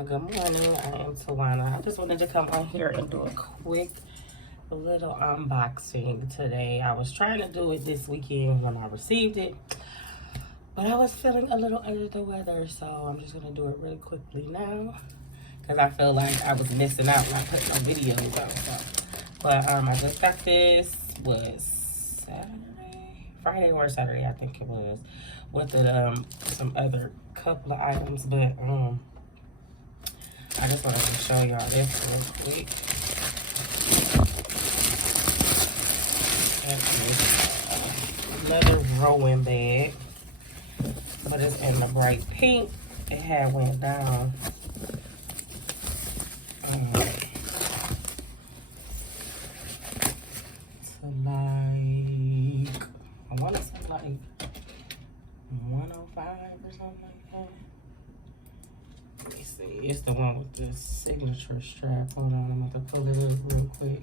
y'all, good morning. I am Tawana. I just wanted to come on here and do a quick little unboxing today. I was trying to do it this weekend when I received it, but I was feeling a little under the weather, so I'm just gonna do it really quickly now because I feel like I was missing out when I put no videos out. So. But I just got this, was Friday or Saturday, I think it was, with some other couple of items, but I just wanted to show y'all this real quick. Another Rowan bag, but it's in the bright pink. It had went down. To like, I want to say like 105 or something like that. Let me see. It's the one with the signature strap. Hold on, I'm going to pull it up real quick.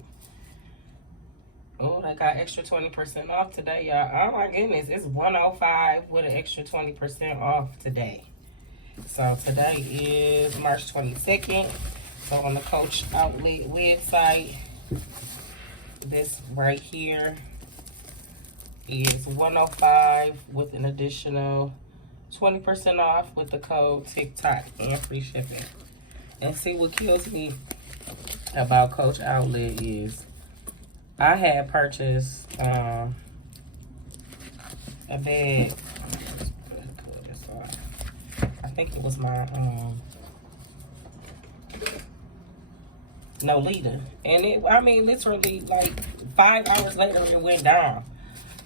Oh, they got extra 20% off today, y'all. Oh my goodness, it's 105 with an extra 20% off today. So today is March 22nd. So on the Coach Outlet website, this right here is 105 with an additional 20% off with the code TikTok and free shipping. And see, what kills me about Coach Outlet is I had purchased a bag. I think it was my Nolita, and it, I mean, literally like 5 hours later it went down.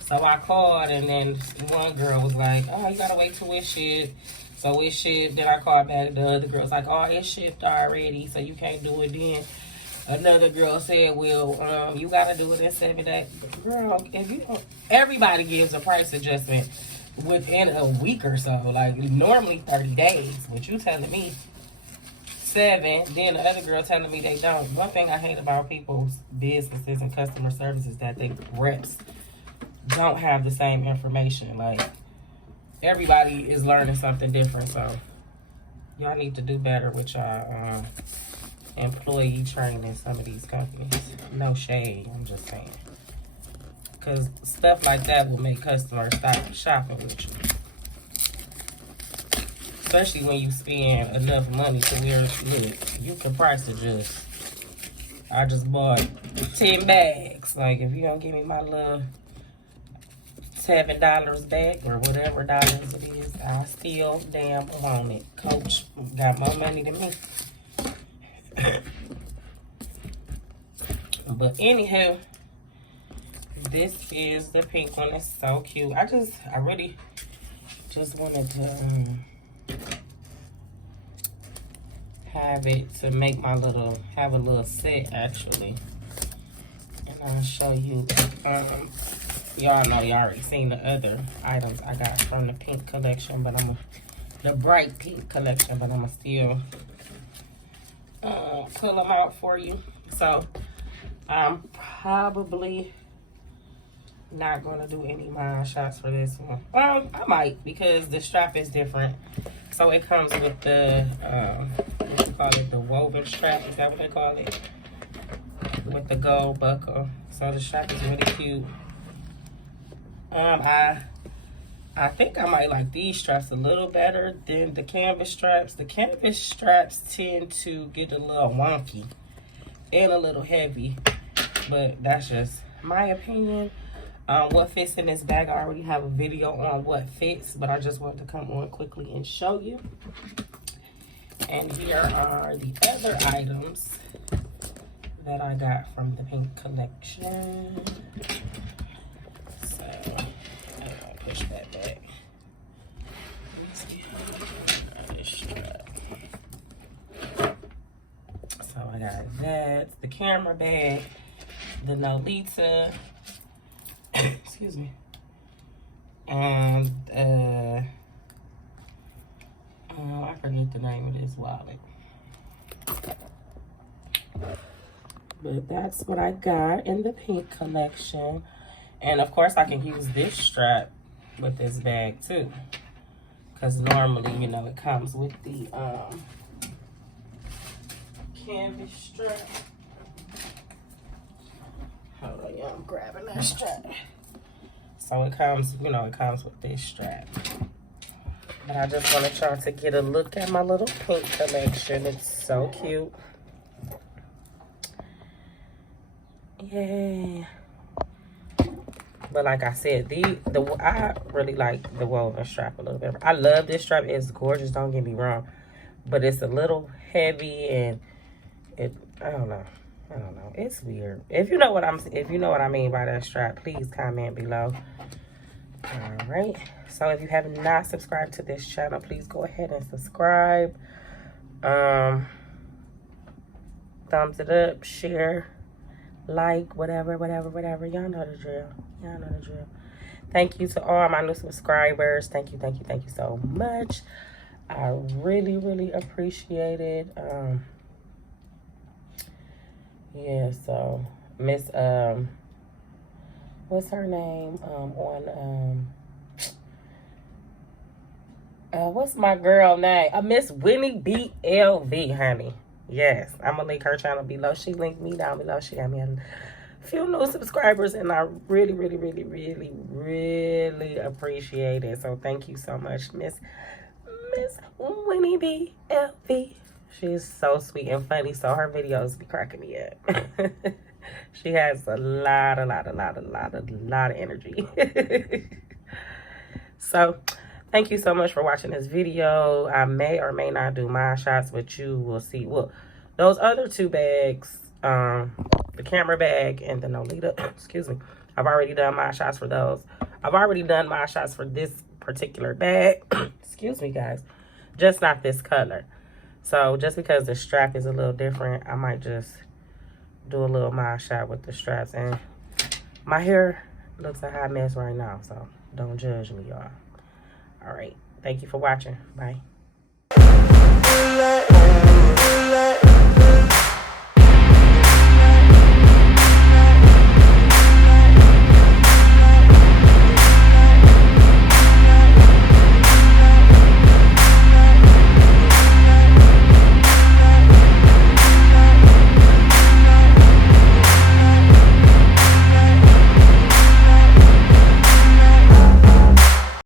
So I called, and then one girl was like, oh, you gotta wait till it shipped. So it shipped. Then I called back. The other girl's like, oh, it shipped already, so you can't do it then. Another girl said, well, you gotta do it in 7 days. Girl, if you don't, everybody gives a price adjustment within a week or so. Like normally 30 days, but you telling me 7, then the other girl telling me they don't. One thing I hate about people's businesses and customer service is that they reps don't have the same information. Like everybody is learning something different, so y'all need to do better with y'all employee training. Some of these companies, no shade, I'm just saying, because stuff like that will make customers stop shopping with you, especially when you spend enough money to where, look, you can price adjust. I just bought 10 bags. Like, if you don't give me my little $7 back or whatever dollars it is, I still damn want it. Coach got more money than me. But anywho, this is the pink one. It's so cute. I really just wanted to have it to make my have a little set actually. And I'll show you. Y'all know y'all already seen the other items I got from the pink collection, but the bright pink collection, but I'ma still pull them out for you. So I'm probably not gonna do any mind shots for this one. Well, I might, because the strap is different. So it comes with the what you call it, the woven strap, is that what they call it? With the gold buckle. So the strap is really cute. I think I might like these straps a little better than the canvas straps. The canvas straps tend to get a little wonky and a little heavy, but that's just my opinion. What fits in this bag, I already have a video on what fits, but I just wanted to come on quickly and show you. And here are the other items that I got from the pink collection. So I'm gonna push that back. Let's see how this strap. So I got that, the camera bag, the Nolita, excuse me, and I forget the name of this wallet. But that's what I got in the pink collection. And of course I can use this strap with this bag too, because normally, you know, it comes with the canvas strap. Hold on, y'all, I'm grabbing that strap. So it comes, you know, it comes with this strap. But I just wanted y'all to get a look at my little pink collection. It's so cute. Yeah. But like I said, I really like the woven strap a little bit. I love this strap. It's gorgeous, don't get me wrong. But it's a little heavy and I don't know. It's weird. If you know what I mean by that strap, please comment below. All right. So if you have not subscribed to this channel, please go ahead and subscribe. Thumbs it up, share, like, whatever. Y'all know the drill. Thank you to all my new subscribers. Thank you so much. I really appreciate it. Yeah, so Miss what's her name what's my girl name? Miss Winnie B LV, honey. Yes, I'm gonna link her channel below. She linked me down below. She got me a few new subscribers, and I really appreciate it. So thank you so much, Miss Winnie B LV. She's so sweet and funny, so her videos be cracking me up. She has a lot of energy. So thank you so much for watching this video. I may or may not do my shots, but you will see. Well, those other two bags, the camera bag and the Nolita, excuse me, I've already done my shots for those. I've already done my shots for this particular bag. Excuse me, guys. Just not this color. So just because the strap is a little different, I might just do a little mild shot with the straps. And my hair looks a hot mess right now, so don't judge me, y'all. All right. Thank you for watching. Bye.